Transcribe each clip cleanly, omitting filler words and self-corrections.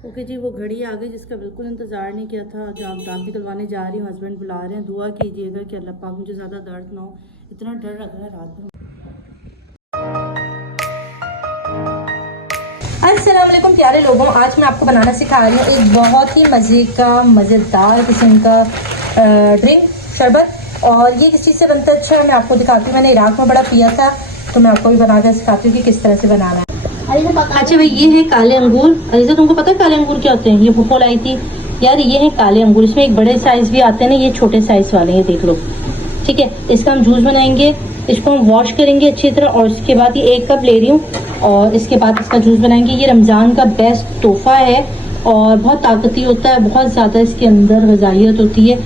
Okay जी, वो घड़ी आ गई जिसका बिल्कुल इंतज़ार नहीं किया था। जो आप दांत निकलवाने जा रही हूँ, हस्बैंड बुला रहे हैं। दुआ कीजिएगा कि अल्लाह पाक मुझे ज़्यादा दर्द ना हो। इतना डर लग रहा है रात में। अस्सलाम वालेकुम प्यारे लोगों, आज मैं आपको बनाना सिखा रही हूँ एक बहुत ही मज़े का मज़ेदार किस्म का ड्रिंक शरबत। और ये किस चीज़ से बनता है अच्छा है मैं आपको दिखाती हूँ। मैंने इराक में बड़ा पिया था तो मैं आपको भी बनाकर सिखाती हूँ कि किस तरह से बनाना है। अच्छा भाई, ये है काले अंगूर। अलीजा तुमको पता है काले अंगूर क्या होते हैं? ये फुफो लाई थी यार। ये है काले अंगूर, इसमें एक बड़े साइज़ भी आते हैं ना, ये छोटे साइज़ वाले, ये देख लो। ठीक है, इसका हम जूस बनाएंगे। इसको हम वॉश करेंगे अच्छी तरह और उसके बाद ये 1 कप ले रही हूँ और इसके बाद इसका जूस बनाएंगे। ये रमज़ान का बेस्ट तोहफा है और बहुत ताकती होता है, बहुत ज़्यादा इसके अंदर ग़िज़ाइयत होती है,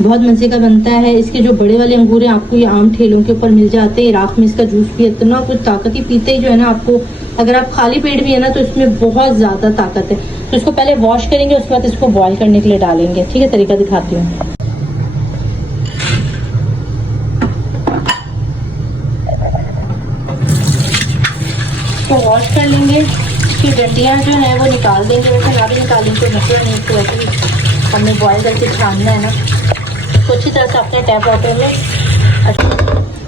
बहुत मज़े का बनता है। इसके जो बड़े वाले अंगूर हैं आपको ये आम ठेलों के ऊपर मिल जाते हैं। इराक में इसका जूस भी इतना कुछ ताकती पीते ही जो है ना, आपको अगर आप खाली पेट भी है ना तो इसमें बहुत ज़्यादा ताकत है। तो इसको पहले वॉश करेंगे, उसके बाद इसको बॉयल करने के लिए डालेंगे। ठीक है, तरीका दिखाती हूँ। तो वॉश कर लेंगे, इसकी डंडियाँ जो है वो निकाल देंगे। वैसे ना भी निकालेंगे तो मसला नहीं, तो वैसे भी हमने बॉयल करके छानना है ना, तो अच्छी तरह से अपने टैप वाटर में।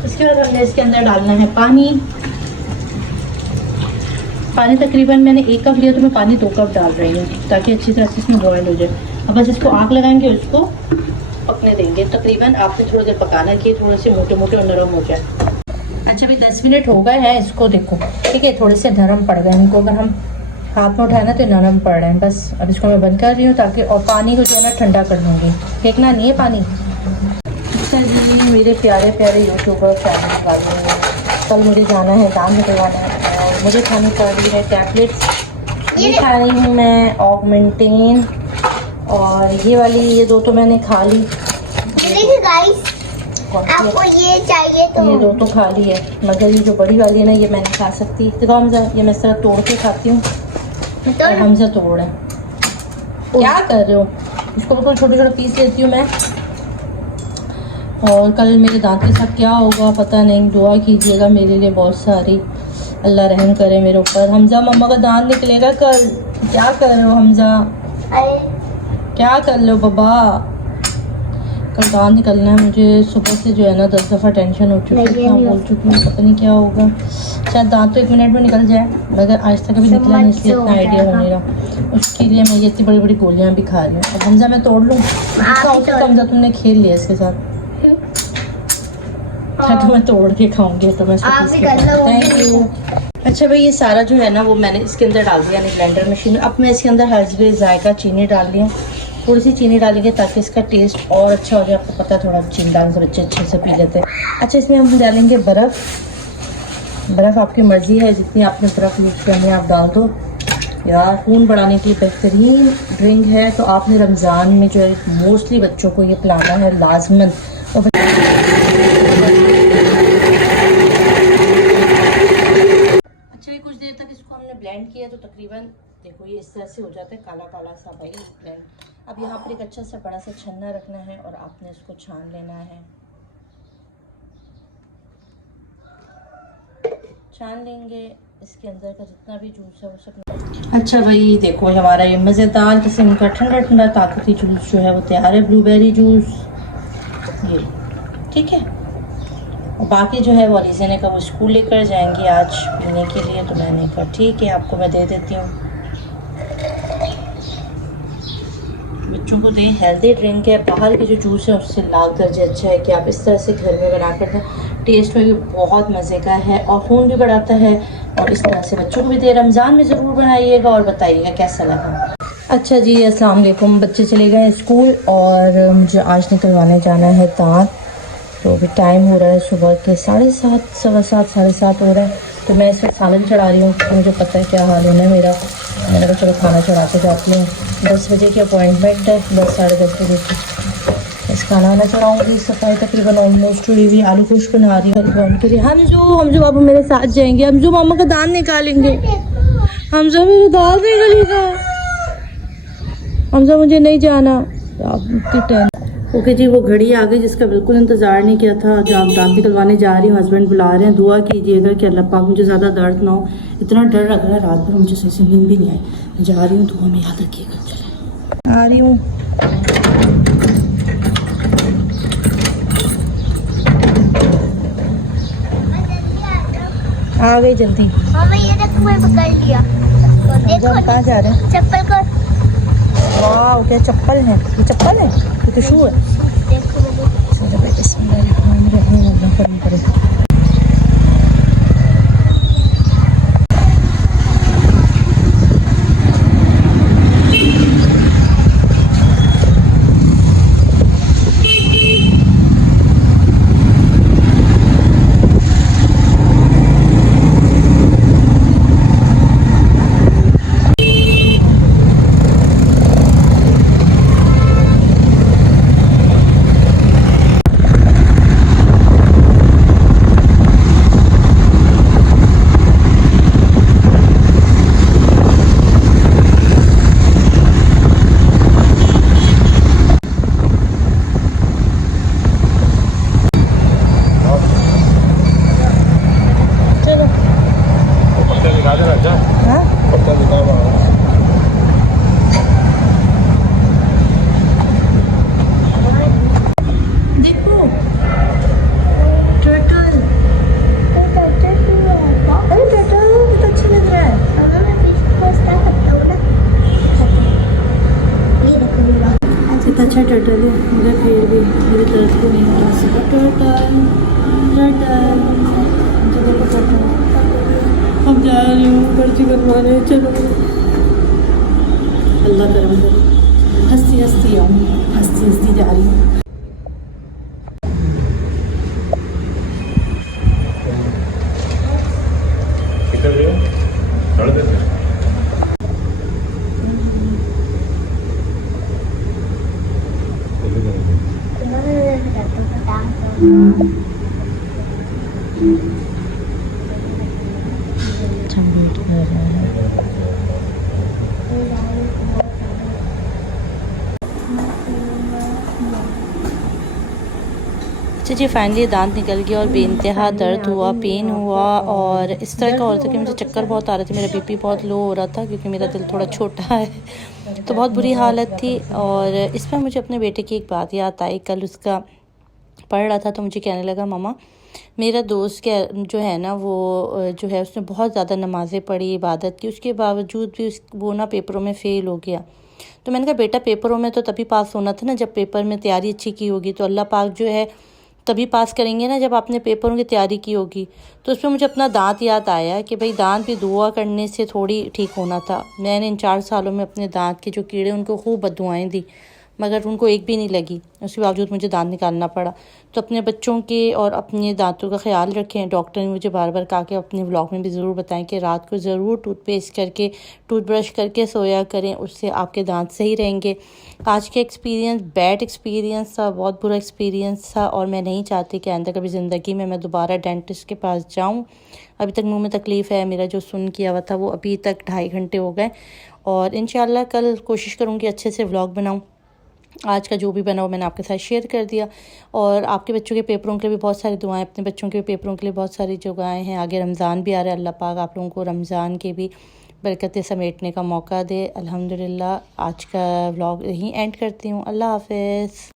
इसके बाद हमने इसके अंदर डालना है पानी। पानी तकरीबन मैंने 1 कप लिया तो मैं पानी 2 कप डाल रही हूँ ताकि अच्छी तरह से इसमें बॉयल हो जाए। अब बस इसको आग लगाएंगे और इसको पकने देंगे। तकरीबन आपने थोड़ी देर पकाना है कि थोड़े से मोटे मोटे और नरम हो जाए। अच्छा भाई 10 मिनट हो गए हैं, इसको देखो। ठीक है, थोड़े से नरम पड़ गए। इनको अगर हम हाथ में उठाए ना तो नरम पड़ रहे हैं। बस अब इसको मैं बंद कर रही हूँ ताकि, और पानी को जो है ना ठंडा कर दूँगी, फेंकना नहीं है पानी। अच्छा जी मेरे प्यारे प्यारे यूट्यूबर फैमिली वाले, कल मुझे जाना है दांत निकलवाना है और मुझे खानी पड़ रही है टैबलेट्स। ये खा रही हूँ मैं ऑगमेंटेन, और ये वाली, ये 2 तो मैंने खा ली। आपको ये चाहिए तो ये 2 तो खा ली है, मगर ये जो बड़ी वाली है ना ये मैं नहीं खा सकती। देखो हमजा, ये मैं इस तरह तोड़ के खाती हूँ और हमजा तोड़ है। क्या कर रहे हो? इसको बिल्कुल छोटे छोटे पीस लेती हूँ मैं। और कल मेरे दांत के साथ क्या होगा पता नहीं, दुआ कीजिएगा मेरे लिए बहुत सारी, अल्लाह रहम करे मेरे ऊपर। हमजा मम्मा का दांत निकलेगा कल। क्या कर रहे हो हमजा? क्या कर लो बाबा? कल दांत निकलना है मुझे। सुबह से जो है ना 10 दफ़ा टेंशन हो चुकी है, बोल चुकी हूँ, पता नहीं क्या होगा। शायद दांत तो 1 मिनट में निकल जाए, मगर आज तक अभी निकला नहीं, इसलिए इतना आइडिया हो नहीं रहा। उसके लिए मैं ये इतनी बड़ी बड़ी गोलियाँ भी खा रही हूँ। अब हमजा मैं तोड़ लूँ? हमजा तुमने खेल लिया इसके साथ। तो मैं तोड़ के खाऊंगी तो मैं थैंक यू। अच्छा भाई ये सारा जो है ना वो मैंने इसके अंदर डाल दिया ब्लेंडर मशीन में। अब मैं इसके अंदर हस्बे जायका चीनी डाल रही हूँ। थोड़ी सी चीनी डालेंगे ताकि इसका टेस्ट और अच्छा हो जाए। आपको पता है थोड़ा चीनी डालने से बच्चे अच्छे से पी लेते हैं। अच्छा इसमें हम डालेंगे बर्फ़। बर्फ़ आपकी मर्ज़ी है, जितनी आपने बर्फ़ यूज़ करनी है आप डाल दो। यार खून बढ़ाने के लिए बेहतरीन ड्रिंक है। तो आपने रमज़ान में जो है मोस्टली बच्चों को ये पिलाना है लाजमन। अच्छा ये कुछ देर तक इसको हमने ब्लेंड किया तो तकरीबन देखो ये इस तरह से हो जाता है काला काला सा भाई ब्लेंड। अब यहाँ पर एक अच्छा सा बड़ा सा छन्ना रखना है और आपने इसको छान लेना है। छान लेंगे, इसके अंदर का जितना भी जूस है वो सब। अच्छा भाई देखो हमारा ये मज़ेदार किस्म का ठंडा ठंडा ताकती जूस जो है वो तैयार है। ब्लूबेरी जूस ये, ठीक है। और बाकी जो है वो अलीज़ा ने कहा वो स्कूल लेकर जाएंगी आज पीने के लिए, तो मैंने कहा ठीक है आपको मैं दे देती हूँ। बच्चों को दें, हेल्दी ड्रिंक है। बाहर के जो जूस है उससे लाख दर्जे अच्छा है कि आप इस तरह से घर में बना कर दें। टेस्ट में भी बहुत मज़े का है और खून भी बढ़ाता है। और इस तरह से बच्चों को भी दे। रमज़ान में ज़रूर बनाइएगा और बताइएगा कैसा लगा। अच्छा जी अस्सलाम वालेकुम। बच्चे चले गए स्कूल और मुझे आज निकलवाने जाना है दांत। तो अभी टाइम हो रहा है सुबह के 7:30 7:15 7:30 हो रहा है। तो मैं इस वक्त सालन चढ़ा रही हूँ, तो मुझे पता है क्या हाल होना है मेरा। मैंने कहा चलो खाना चढ़ा के जाती हूँ। 10 बजे की अपॉइंटमेंट है, 10 साढ़े 10 बजे की। इस खाना वाना चढ़ाऊँगी। सफाई तकरीबन ऑलमोस्ट हुई हुई। आलू गोश्त बना रही हूँ। हमजो अब मेरे साथ जाएंगे। हमजो मामा का दांत निकालेंगे। हमजो मेरा दांत निकलेगा। हमजो मुझे नहीं जाना। ओके जी, वो घड़ी आ गई जिसका बिल्कुल इंतज़ार नहीं किया था। जो आप दांत निकलवाने जा रही हूँ, हस्बैंड बुला रहे हैं। दुआ कीजिएगा कि अल्लाह पाक मुझे ज़्यादा दर्द ना हो। इतना डर लग रहा है रात भर, मुझे सही से नींद भी नहीं आई। जा रही हूँ, दुआ में याद रखिएगा। चले आ रही हूँ। आ गई जल्दी। मामा ये देखो मैं पकड़ लिया। देखो हम कहाँ जा रहे हैं? चप्पल को वाह क्या चप्पल है, ये चप्पल है, ये तो शू है। देखो अच्छा टर्टल है, मगर फिर भी मेरे तरफ को नहीं होता इसका। टर्टल टर्टल मुझे देखो टर्टल। अब जा रही हूँ पर्ची करवाने, चलो अल्लाह करम करे। हंसती हंसती आऊँ, हंसती हंसती जा रही हूँ। अच्छा जी, फाइनली दांत निकल गया और बेइंतहा दर्द हुआ, पेन हुआ और इस तरह का हो रहा था कि मुझे चक्कर बहुत आ रहे थे, मेरा बीपी बहुत लो हो रहा था क्योंकि मेरा दिल थोड़ा छोटा है, तो बहुत बुरी हालत थी। और इसमें मुझे अपने बेटे की एक बात याद आई। कल उसका पढ़ रहा था तो मुझे कहने लगा, मामा मेरा दोस्त जो है ना वो जो है उसने बहुत ज़्यादा नमाज़ें पढ़ी, इबादत की, उसके बावजूद भी वो ना पेपरों में फ़ेल हो गया। तो मैंने कहा बेटा पेपरों में तो तभी पास होना था ना जब पेपर में तैयारी अच्छी की होगी, तो अल्लाह पाक जो है तभी पास करेंगे ना जब आपने पेपरों की तैयारी की होगी। तो उसमें मुझे अपना दांत याद आया कि भाई दांत भी दुआ करने से थोड़ी ठीक होना था। मैंने इन 4 सालों में अपने दांत के जो कीड़े उनको खूब बददुआएं दी, मगर उनको एक भी नहीं लगी, उसके बावजूद मुझे दांत निकालना पड़ा। तो अपने बच्चों के और अपने दांतों का ख्याल रखें। डॉक्टर ने मुझे बार बार कहा कि अपने व्लॉग में भी ज़रूर बताएं कि रात को ज़रूर टूथपेस्ट करके टूथब्रश करके सोया करें, उससे आपके दांत सही रहेंगे। आज का एक्सपीरियंस बैड एक्सपीरियंस था, बहुत बुरा एक्सपीरियंस था और मैं नहीं चाहती कि आइंदा कभी ज़िंदगी में मैं दोबारा डेंटिस्ट के पास जाऊँ। अभी तक मुँह में तकलीफ़ है, मेरा जो सुन किया हुआ था वो अभी तक 2.5 घंटे हो गए और इंशाल्लाह कल कोशिश करूँगी अच्छे से व्लॉग बनाऊँ। आज का जो भी बना वो मैंने आपके साथ शेयर कर दिया। और आपके बच्चों के पेपरों के लिए भी बहुत सारी दुआएं, अपने बच्चों के पेपरों के लिए बहुत सारी दुआएं हैं। आगे रमज़ान भी आ रहा है, अल्लाह पाक आप लोगों को रमज़ान के भी बरकतें समेटने का मौका दे। अल्हम्दुलिल्लाह आज का व्लॉग यहीं एंड करती हूँ। अल्लाह हाफ़िज़।